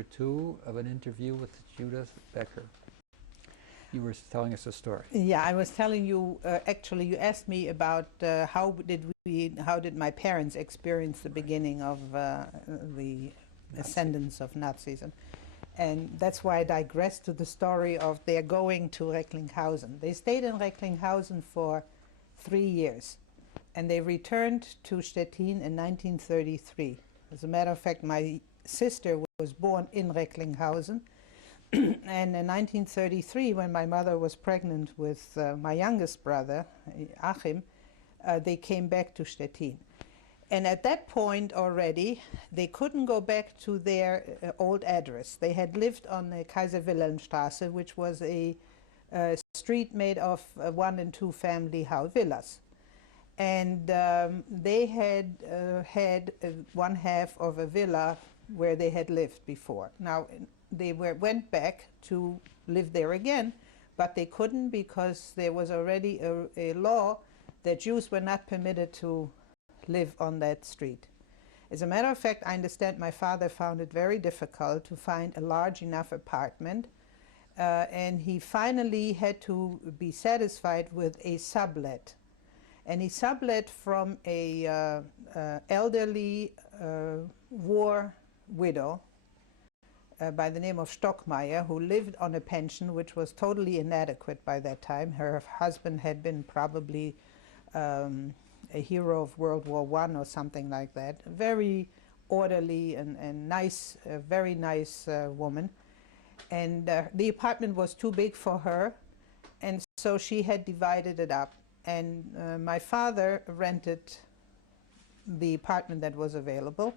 number 2 of an interview with Judith Becker. You were telling us a story. Yeah, I was telling you, actually, you asked me about how did my parents experience the beginning of the ascendance of Nazism. And that's why I digressed to the story of their going to Recklinghausen. They stayed in Recklinghausen for 3 years, and they returned to Stettin in 1933. As a matter of fact, my sister was born in Recklinghausen, and in 1933, when my mother was pregnant with my youngest brother, Achim, they came back to Stettin. And at that point already, they couldn't go back to their old address. They had lived on the Kaiser Wilhelmstrasse, which was a street made of 1- and 2-family villas. And they had had one half of a villa where they had lived before. Now, they went back to live there again, but they couldn't because there was already a law that Jews were not permitted to live on that street. As a matter of fact, I understand my father found it very difficult to find a large enough apartment, and he finally had to be satisfied with a sublet. And he sublet from a elderly war widow by the name of Stockmeyer, who lived on a pension which was totally inadequate by that time. Her husband had been probably a hero of World War I or something like that. Very orderly and nice, very nice woman. And the apartment was too big for her, and so she had divided it up. And my father rented the apartment that was available.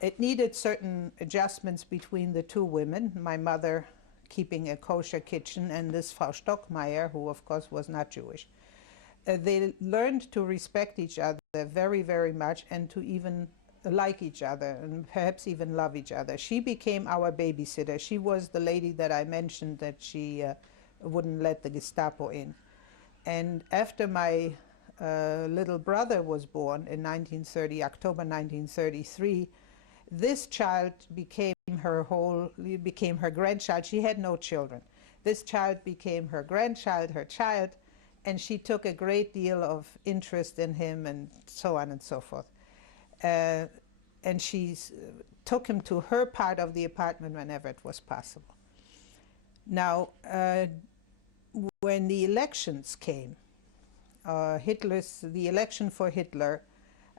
It needed certain adjustments between the two women, my mother keeping a kosher kitchen and this Frau Stockmeyer, who of course was not Jewish. They learned to respect each other very, very much, and to even like each other and perhaps even love each other. She became our babysitter. She was the lady that I mentioned that she wouldn't let the Gestapo in. And after my little brother was born in October 1933, this child became her grandchild. She had no children. This child became her grandchild, her child, and she took a great deal of interest in him and so on and so forth. And she took him to her part of the apartment whenever it was possible. Now, when the elections came, the election for Hitler,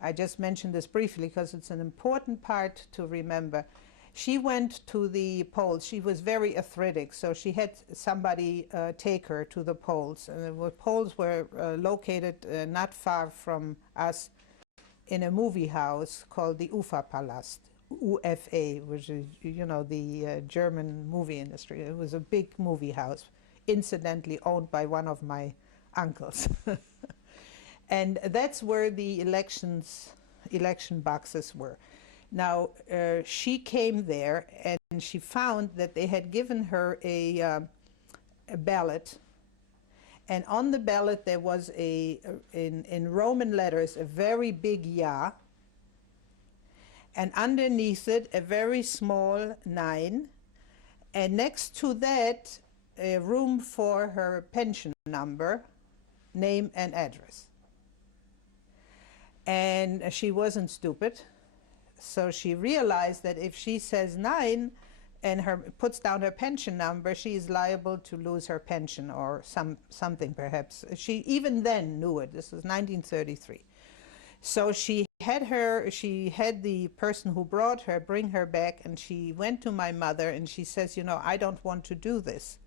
I just mentioned this briefly because it's an important part to remember. She went to the polls. She was very arthritic, so she had somebody take her to the polls. And the polls were located not far from us in a movie house called the Uferpalast, UFA, which is, you know, the German movie industry. It was a big movie house, incidentally owned by one of my uncles. And that's where the election boxes were. Now, she came there and she found that they had given her a ballot. And on the ballot there was in Roman letters, a very big "Ja." And underneath it, a very small 9. And next to that, a room for her pension number, name and address. And she wasn't stupid. So she realized that if she says 9 and puts down her pension number, she is liable to lose her pension or something perhaps. She even then knew it. This was 1933. So she had the person who brought her bring her back, and she went to my mother and she says, you know, I don't want to do this.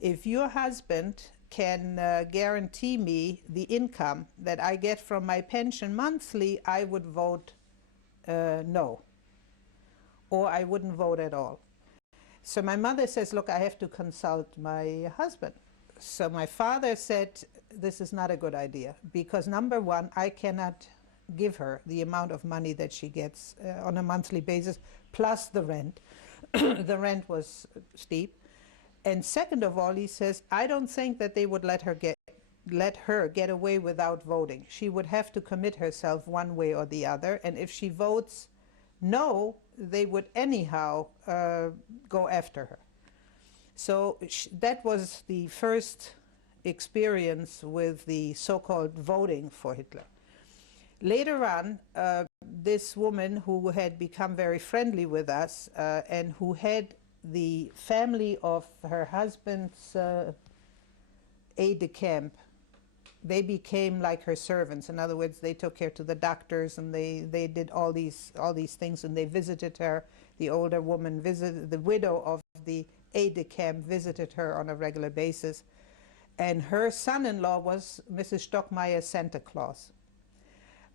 If your husband can guarantee me the income that I get from my pension monthly, I would vote no, or I wouldn't vote at all. So my mother says, look, I have to consult my husband. So my father said, this is not a good idea, because number one, I cannot give her the amount of money that she gets on a monthly basis, plus the rent. The rent was steep. And second of all, he says, I don't think that they would let her get away without voting. She would have to commit herself one way or the other, and if she votes no, they would anyhow go after her. So that was the first experience with the so-called voting for Hitler. Later on, this woman who had become very friendly with us and who had the family of her husband's aide-de-camp, they became like her servants. In other words, they took her to the doctors, and they did all these things, and they visited her. The older woman visited, the widow of the aide-de-camp visited her on a regular basis. And her son-in-law was Mrs. Stockmeyer's Santa Claus.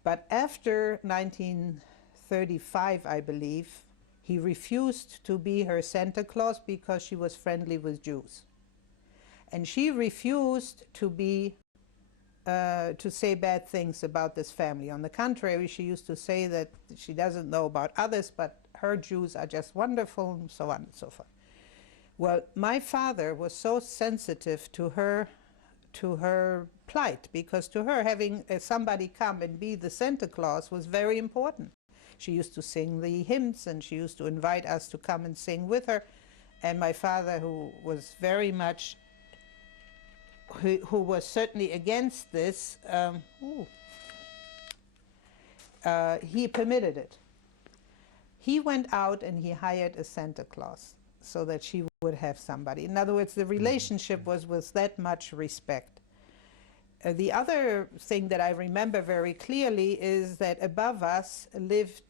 But after 1935, I believe, he refused to be her Santa Claus because she was friendly with Jews. And she refused to be to say bad things about this family. On the contrary, she used to say that she doesn't know about others, but her Jews are just wonderful, and so on and so forth. Well, my father was so sensitive to her plight, because to her, having somebody come and be the Santa Claus was very important. She used to sing the hymns, and she used to invite us to come and sing with her. And my father, who was very much who was certainly against this, he permitted it. He went out and he hired a Santa Claus so that she would have somebody. In other words, the relationship was with that much respect. The other thing that I remember very clearly is that above us lived,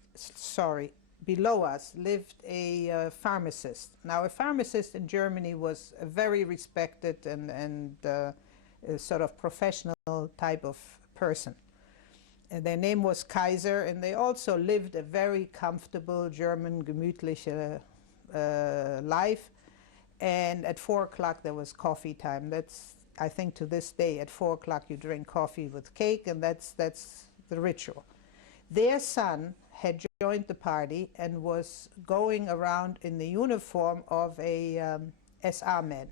below us lived a pharmacist. Now, a pharmacist in Germany was a very respected and a sort of professional type of person. And their name was Kaiser, and they also lived a very comfortable German, gemütliche life. And at 4 o'clock there was coffee time. That's, I think, to this day, at 4 o'clock you drink coffee with cake, and that's the ritual. Their son had joined the party and was going around in the uniform of a SA man.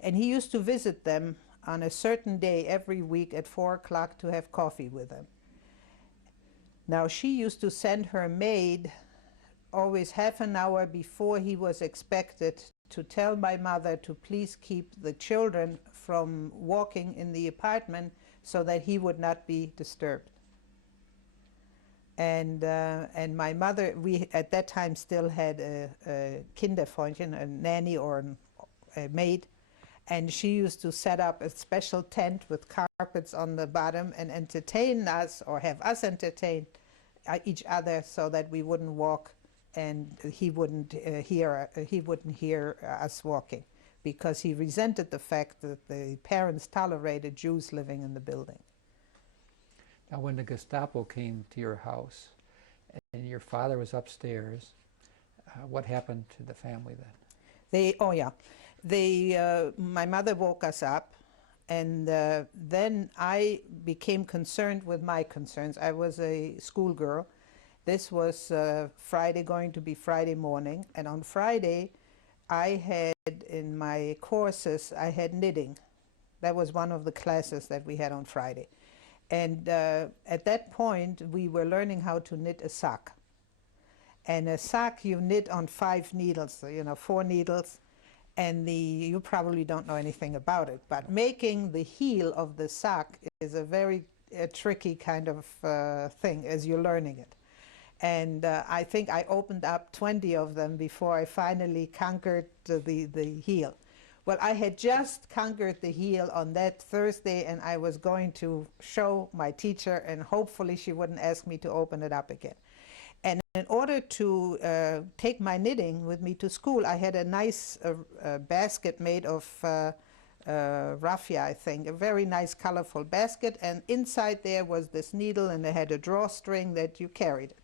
And he used to visit them on a certain day every week at 4 o'clock to have coffee with them. Now, she used to send her maid always half an hour before he was expected to tell my mother to please keep the children from walking in the apartment so that he would not be disturbed. And my mother, we at that time still had a Kinderfreundin, a nanny or a maid, and she used to set up a special tent with carpets on the bottom and entertain us, or have us entertain each other, so that we wouldn't walk and he wouldn't hear us walking, because he resented the fact that the parents tolerated Jews living in the building. Now, when the Gestapo came to your house and your father was upstairs, what happened to the family then? My mother woke us up, and then I became concerned with my concerns. I was a schoolgirl. This was Friday, going to be Friday morning, and on Friday I had, in my courses, I had knitting. That was one of the classes that we had on Friday. And at that point, we were learning how to knit a sock. And a sock you knit on 5 needles, so, 4 needles. And you probably don't know anything about it, but making the heel of the sock is a very tricky kind of thing as you're learning it. And I think I opened up 20 of them before I finally conquered the heel. Well, I had just conquered the heel on that Thursday, and I was going to show my teacher, and hopefully she wouldn't ask me to open it up again. And in order to take my knitting with me to school, I had a nice basket made of raffia, I think, a very nice colorful basket, and inside there was this needle, and it had a drawstring that you carried.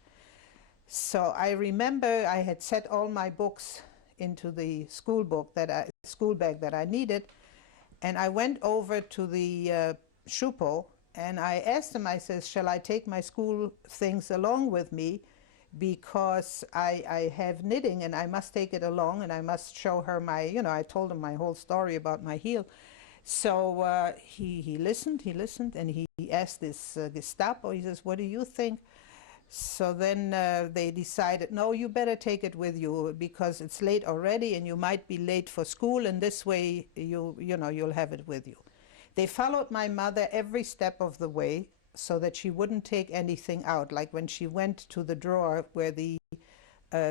So I remember I had set all my books into the school bag that I needed, and I went over to the Schupo, and I asked him, I says, shall I take my school things along with me, because I have knitting and I must take it along, and I must show her my, I told him my whole story about my heel. So he listened, and he asked this Gestapo, he says, what do you think? So then they decided, no, you better take it with you because it's late already and you might be late for school, and this way you'll have it with you. They followed my mother every step of the way so that she wouldn't take anything out. Like when she went to the drawer where the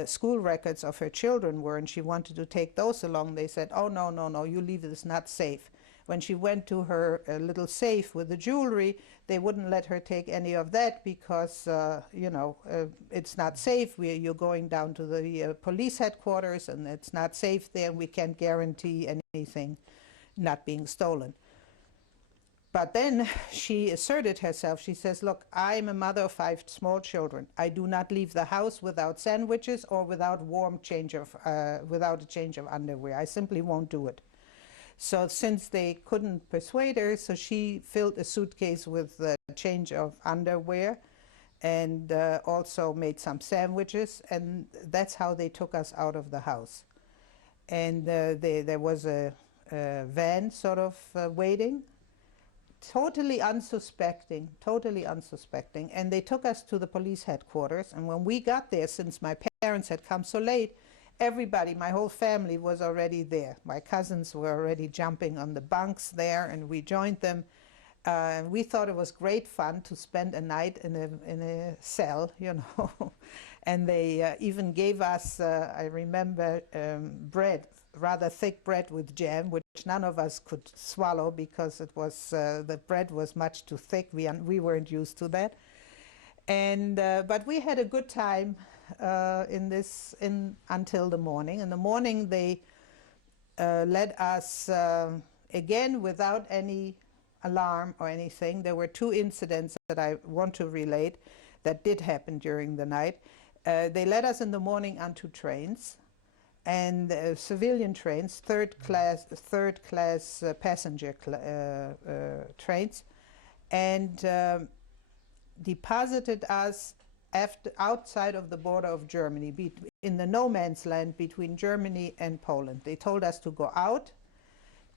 school records of her children were and she wanted to take those along, they said, oh, no, no, no, you leave it, it's not safe. When she went to her little safe with the jewelry, they wouldn't let her take any of that because, it's not safe. You're going down to the police headquarters and it's not safe there. We can't guarantee anything not being stolen. But then she asserted herself. She says, look, I'm a mother of 5 small children. I do not leave the house without sandwiches or without without a change of underwear. I simply won't do it. So since they couldn't persuade her, so she filled a suitcase with a change of underwear and also made some sandwiches, and that's how they took us out of the house. And there was a van sort of waiting, totally unsuspecting, and they took us to the police headquarters. And when we got there, since my parents had come so late, everybody, my whole family was already there. My cousins were already jumping on the bunks there, and we joined them. We thought it was great fun to spend a night in a cell, And they even gave us, I remember, bread, rather thick bread with jam, which none of us could swallow because it was the bread was much too thick. We weren't used to that. And but we had a good time until the morning. In the morning, they led us again without any alarm or anything. There were 2 incidents that I want to relate that did happen during the night. They led us in the morning onto trains, and civilian trains, third class passenger trains, and deposited us outside of the border of Germany, in the no man's land between Germany and Poland. They told us to go out,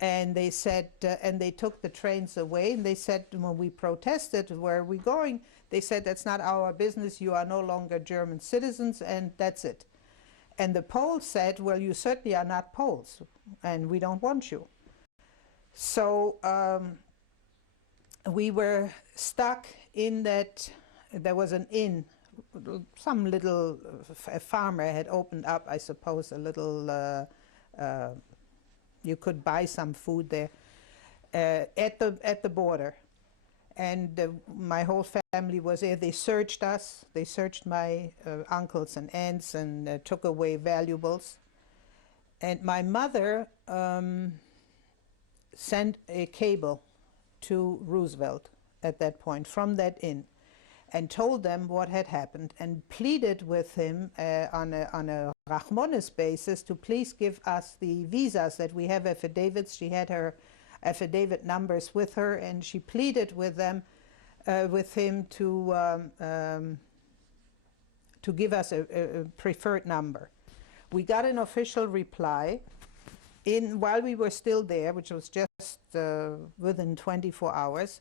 and they said, and they took the trains away, and they said, when we protested, where are we going? They said, that's not our business, you are no longer German citizens, and that's it. And the Poles said, well, you certainly are not Poles, and we don't want you. So we were stuck in that. There was an inn, some little farmer had opened up, I suppose, a little, you could buy some food there at the border. And my whole family was there. They searched us. They searched my uncles and aunts and took away valuables. And my mother sent a cable to Roosevelt at that point from that inn, and told them what had happened, and pleaded with him on a Rachmanis basis to please give us the visas, that we have affidavits. She had her affidavit numbers with her, and she pleaded with them, with him to give us a preferred number. We got an official reply while we were still there, which was just within 24 hours.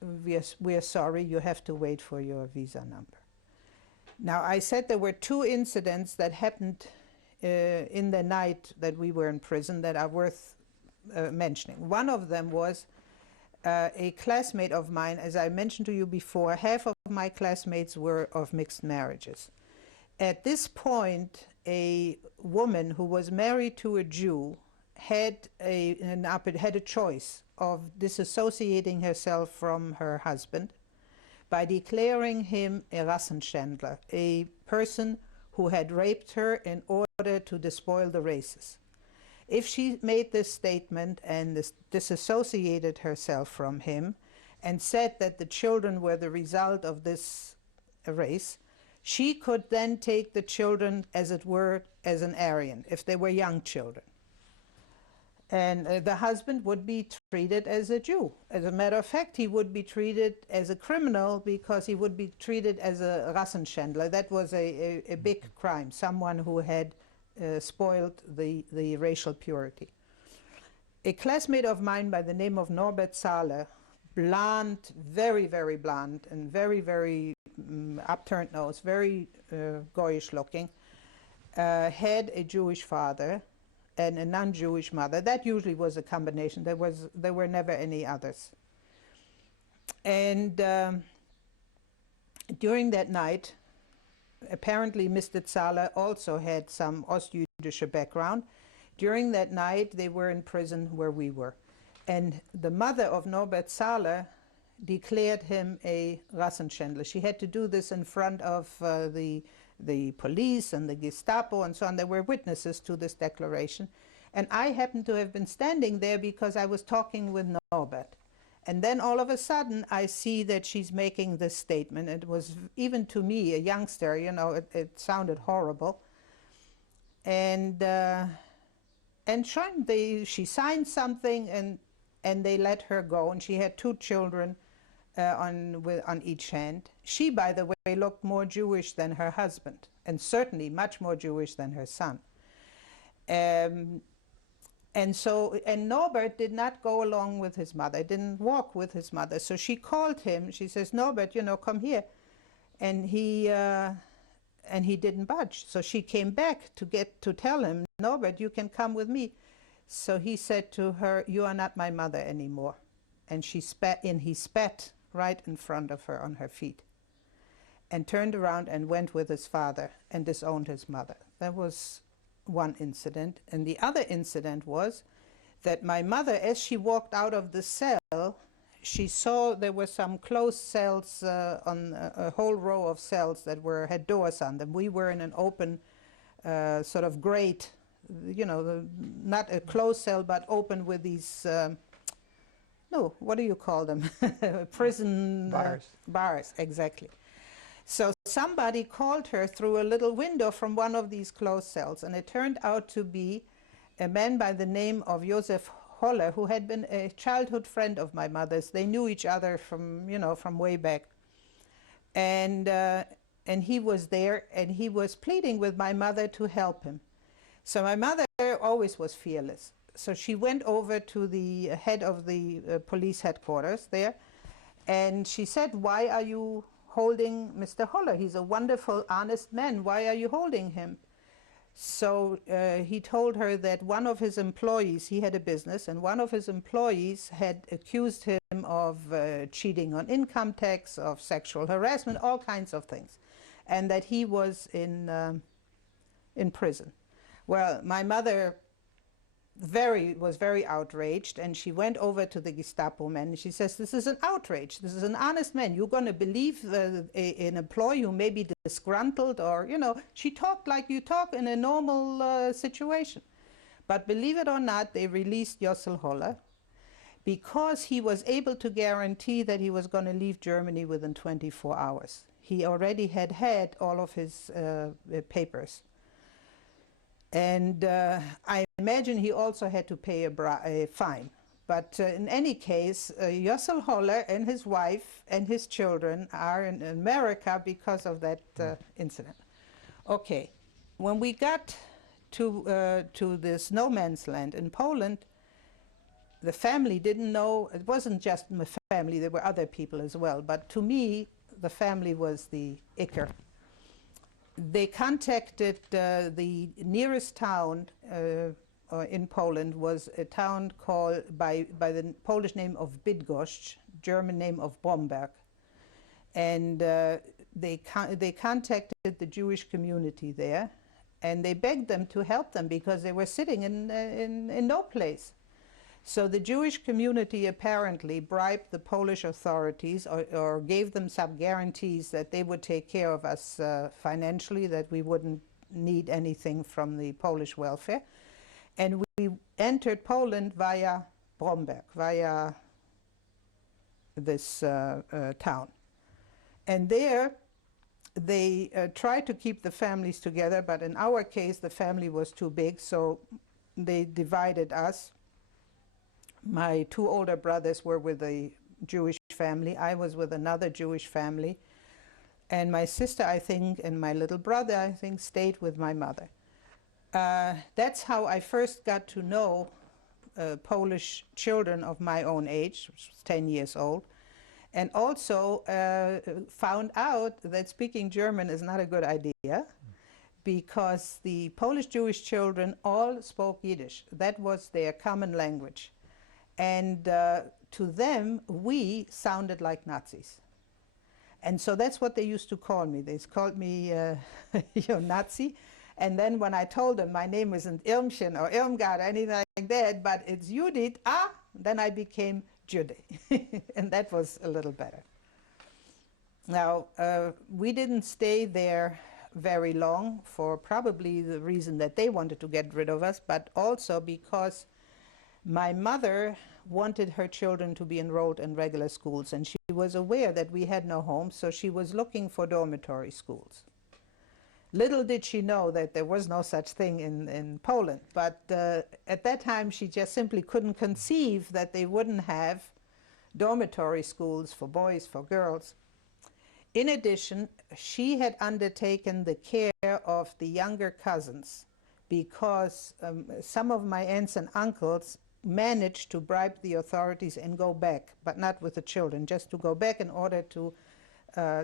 We are sorry, you have to wait for your visa number. Now, I said there were 2 incidents that happened in the night that we were in prison that are worth mentioning. One of them was a classmate of mine. As I mentioned to you before, half of my classmates were of mixed marriages. At this point, a woman who was married to a Jew had a choice of disassociating herself from her husband by declaring him a Rassenschändler, a person who had raped her in order to despoil the races. If she made this statement and disassociated herself from him and said that the children were the result of this race, she could then take the children, as it were, as an Aryan, if they were young children. And the husband would be treated as a Jew. As a matter of fact, he would be treated as a criminal because he would be treated as a Rassenschändler. That was a big crime, someone who had spoiled the racial purity. A classmate of mine by the name of Norbert Zahler blonde, very, very blonde, and very, very upturned nose, very Goyish looking, had a Jewish father and a non-Jewish mother. That usually was a combination. There were never any others. And during that night, apparently Mr. Zahler also had some Ostjüdische background. During that night, they were in prison where we were. And the mother of Norbert Zahler declared him a Rassenschändler. She had to do this in front of the police and the Gestapo and so on. There were witnesses to this declaration. And I happened to have been standing there because I was talking with Norbert. And then all of a sudden, I see that she's making this statement. It was, even to me, a youngster, you know, it sounded horrible. And she signed something, and they let her go. And she had 2 children on each hand. She, by the way, looked more Jewish than her husband, and certainly much more Jewish than her son. And Norbert did not go along with his mother, didn't walk with his mother. So she called him. She says, "Norbert, you know, come here." And he didn't budge. So she came back to tell him, "Norbert, you can come with me." So he said to her, "You are not my mother anymore." And he spat right in front of her on her feet, and turned around and went with his father and disowned his mother. That was one incident. And the other incident was that my mother, as she walked out of the cell, she saw there were some closed cells on a whole row of cells that had doors on them. We were in an open sort of grate, you know, not a closed cell, but open with these, no, what do you call them? Prison Bars. Bars, exactly. So somebody called her through a little window from one of these closed cells, and it turned out to be a man by the name of Josef Holler, who had been a childhood friend of my mother's. They knew each other from, you know, from way back. And he was there, and he was pleading with my mother to help him. So my mother always was fearless. So she went over to the head of the police headquarters there, and she said, "Why are you holding Mr. Holler? He's a wonderful, honest man. Why are you holding him?" So he told her that one of his employees, he had a business, and one of his employees had accused him of cheating on income tax, of sexual harassment, all kinds of things, and that he was in prison. Well, my mother was very outraged, and she went over to the Gestapo man, and she says, "This is an outrage. This is an honest man. You're going to believe an employee who may be disgruntled, or, you know," she talked like you talk in a normal situation. But believe it or not, they released Jossel Holler because he was able to guarantee that he was going to leave Germany within 24 hours. He already had all of his papers. And I imagine he also had to pay a fine. But in any case, Jossel Holler and his wife and his children are in America because of that incident. Okay, when we got to this no man's land in Poland, the family didn't know. It wasn't just my family, there were other people as well. But to me, the family was the Icker. They contacted the nearest town in Poland was a town called by the Polish name of Bydgoszcz, German name of Bromberg. And they contacted the Jewish community there, and they begged them to help them because they were sitting in no place. So the Jewish community apparently bribed the Polish authorities or gave them some guarantees that they would take care of us financially, that we wouldn't need anything from the Polish welfare. And we entered Poland via Bromberg, via this town. And there they tried to keep the families together, but in our case the family was too big, so they divided us. My 2 older brothers were with a Jewish family. I was with another Jewish family. And my sister, I think, and my little brother, I think, stayed with my mother. That's how I first got to know Polish children of my own age, which was 10 years old. and also found out that speaking German is not a good idea, because the Polish Jewish children all spoke Yiddish. That was their common language. And to them, we sounded like Nazis. And so that's what they used to call me. They called me Nazi. And then when I told them my name isn't Irmchen or Irmgard or anything like that, but it's Judith, then I became Jude. And that was a little better. Now, we didn't stay there very long for probably the reason that they wanted to get rid of us, but also because my mother wanted her children to be enrolled in regular schools, and she was aware that we had no home, so she was looking for dormitory schools. Little did she know that there was no such thing in Poland, but at that time she just simply couldn't conceive that they wouldn't have dormitory schools for boys, for girls. In addition, she had undertaken the care of the younger cousins, because some of my aunts and uncles managed to bribe the authorities and go back, but not with the children, just to go back in order to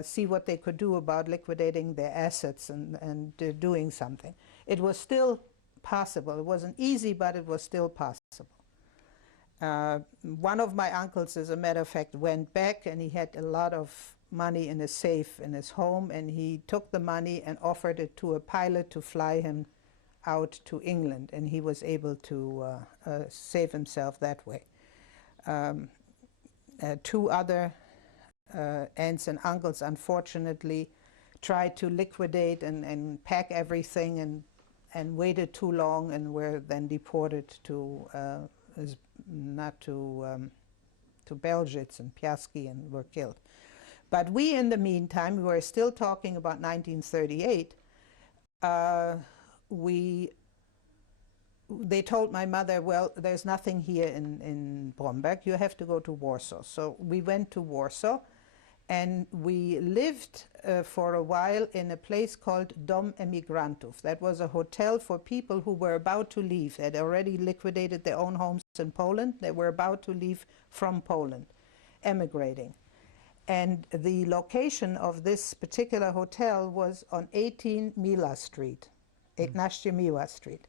see what they could do about liquidating their assets and doing something. It was still possible. It wasn't easy, but it was still possible. One of my uncles, as a matter of fact, went back, and he had a lot of money in a safe in his home, and he took the money and offered it to a pilot to fly him out to England, and he was able to save himself that way. Two other aunts and uncles, unfortunately, tried to liquidate and pack everything, and waited too long, and were then deported to to Belzec and Piaski, and were killed. But we, in the meantime, we were still talking about 1938. They told my mother, well, there's nothing here in Bromberg, you have to go to Warsaw. So we went to Warsaw, and we lived for a while in a place called Dom Emigrantów. That was a hotel for people who were about to leave. They had already liquidated their own homes in Poland. They were about to leave from Poland, emigrating. And the location of this particular hotel was on 18 Mila Street, 18 Miła Street.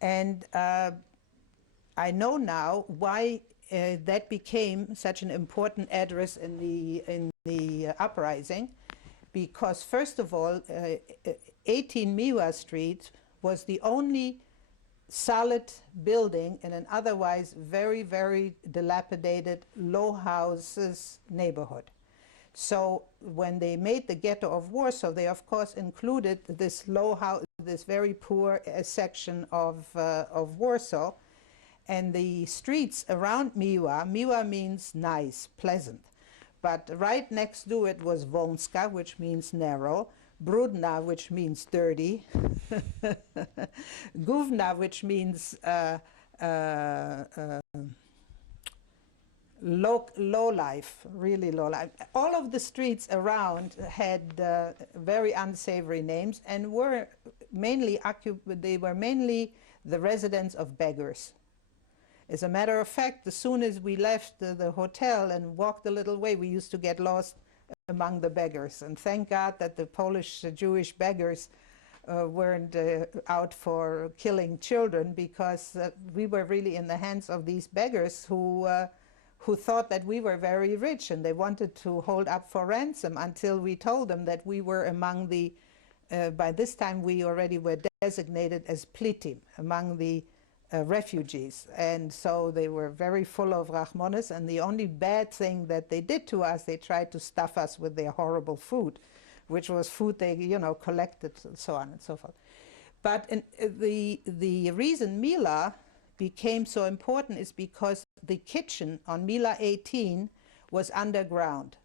And I know now why that became such an important address in the uprising, because first of all, 18 Miła Street was the only solid building in an otherwise very, very dilapidated, low houses neighborhood. So when they made the ghetto of Warsaw, they of course included this low house, this very poor section of Warsaw, and the streets around Miła. Miła means nice, pleasant, but right next to it was Wąska, which means narrow, Brudna, which means dirty, Gówna, which means low life, really low life. All of the streets around had very unsavory names, and were mainly they were mainly the residence of beggars. As a matter of fact, as soon as we left the hotel and walked a little way, we used to get lost among the beggars. And thank God that the Polish Jewish beggars weren't out for killing children, because we were really in the hands of these beggars who thought that we were very rich, and they wanted to hold up for ransom until we told them that we were among the, by this time we already were designated as plitim, among the refugees. And so they were very full of Rachmanis, and the only bad thing that they did to us, they tried to stuff us with their horrible food, which was food they, collected, and so on and so forth. But the reason Mila became so important is because the kitchen on Mila 18 was underground.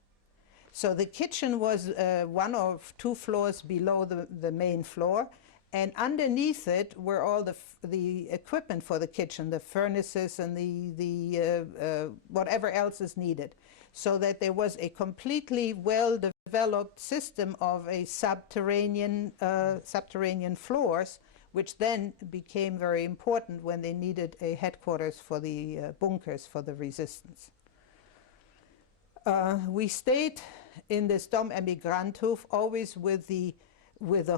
So the kitchen was 1 or 2 floors below the main floor, and underneath it were all the equipment for the kitchen, the furnaces and the whatever else is needed, so that there was a completely well-developed system of a subterranean floors, which then became very important when they needed a headquarters for the bunkers for the resistance. We stayed in this Dom Emigranthof always with the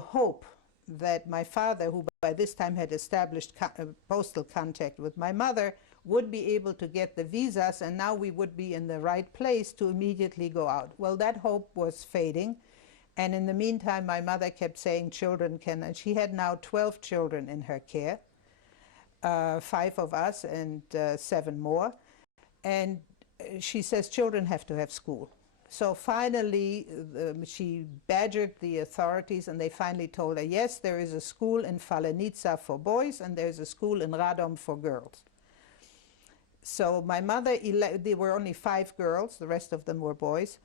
hope that my father, who by this time had established postal contact with my mother, would be able to get the visas, and now we would be in the right place to immediately go out. Well, that hope was fading, and in the meantime my mother kept saying children can, and she had now 12 children in her care, 5 of us and 7 more, and she says children have to have school. So finally she badgered the authorities, and they finally told her, yes, there is a school in Falenica for boys and there's a school in Radom for girls. So my mother, there were only 5 girls, the rest of them were boys,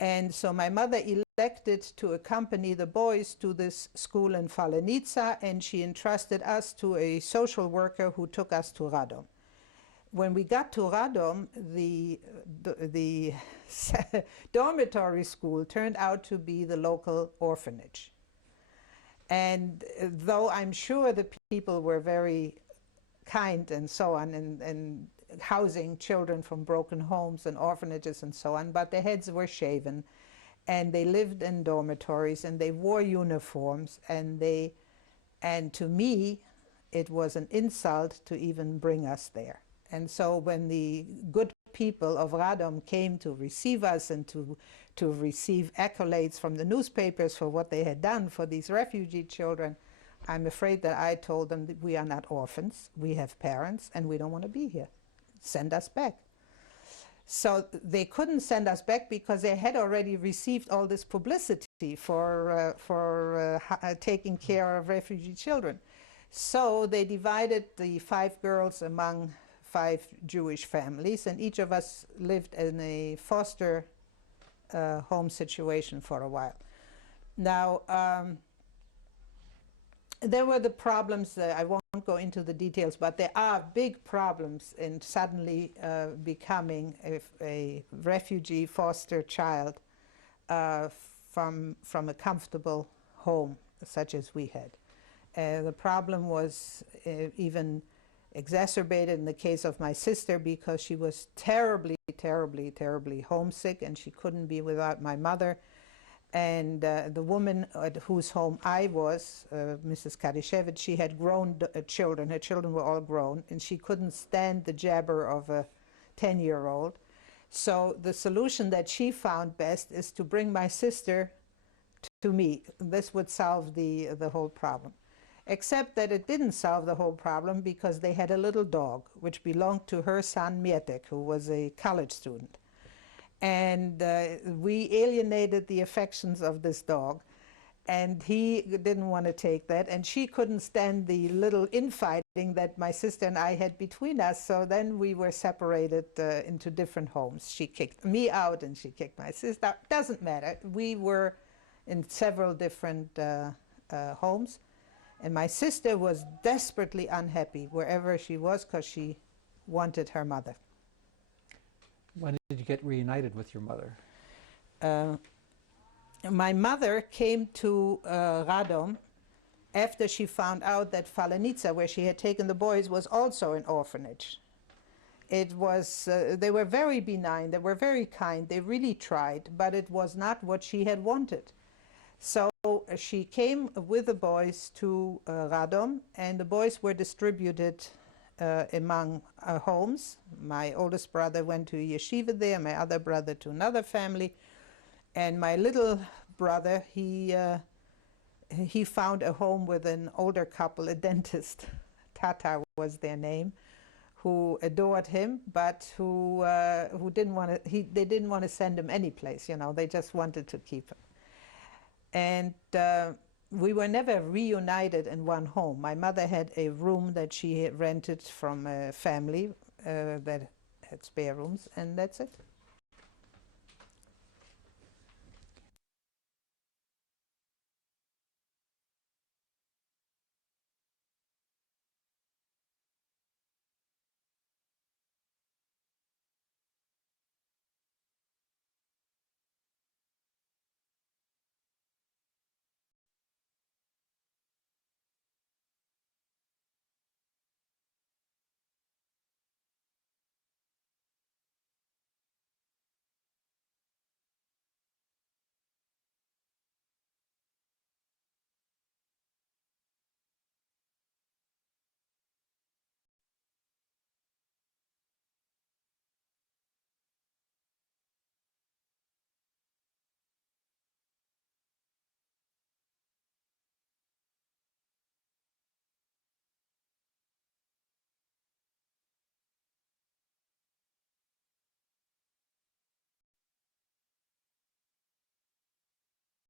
and so my mother elected to accompany the boys to this school in Falenica, and she entrusted us to a social worker who took us to Radom. When we got to Radom, the dormitory school turned out to be the local orphanage. And though I'm sure the people were very kind and so on, and housing children from broken homes and orphanages and so on, but their heads were shaven, and they lived in dormitories, and they wore uniforms, and to me, it was an insult to even bring us there. And so when the good people of Radom came to receive us and to receive accolades from the newspapers for what they had done for these refugee children, I'm afraid that I told them that we are not orphans, we have parents, and we don't want to be here. Send us back. So they couldn't send us back because they had already received all this publicity for taking care of refugee children. So they divided the 5 girls among 5 Jewish families, and each of us lived in a foster home situation for a while. Now, there were the problems, I won't go into the details, but there are big problems in suddenly becoming a refugee foster child from a comfortable home such as we had. The problem was even exacerbated in the case of my sister, because she was terribly, terribly, terribly homesick, and she couldn't be without my mother. And the woman at whose home I was, Mrs. Kadishevich, she had grown children. Her children were all grown, and she couldn't stand the jabber of a 10-year-old. So the solution that she found best is to bring my sister to me. This would solve the whole problem. Except that it didn't solve the whole problem, because they had a little dog which belonged to her son Mietek, who was a college student. And we alienated the affections of this dog, and he didn't want to take that, and she couldn't stand the little infighting that my sister and I had between us, so then we were separated into different homes. She kicked me out and she kicked my sister. Doesn't matter. We were in several different homes. And my sister was desperately unhappy wherever she was, because she wanted her mother. When did you get reunited with your mother? My mother came to Radom after she found out that Falenica, where she had taken the boys, was also an orphanage. It was, they were very benign, they were very kind, they really tried, but it was not what she had wanted. So she came with the boys to Radom, and the boys were distributed among homes. My oldest brother went to yeshiva there, my other brother to another family, and my little brother, he found a home with an older couple, a dentist, Tata was their name, who adored him, but who didn't want to, they didn't want to send him anyplace, you know, they just wanted to keep him. And we were never reunited in one home. My mother had a room that she had rented from a family that had spare rooms, and that's it.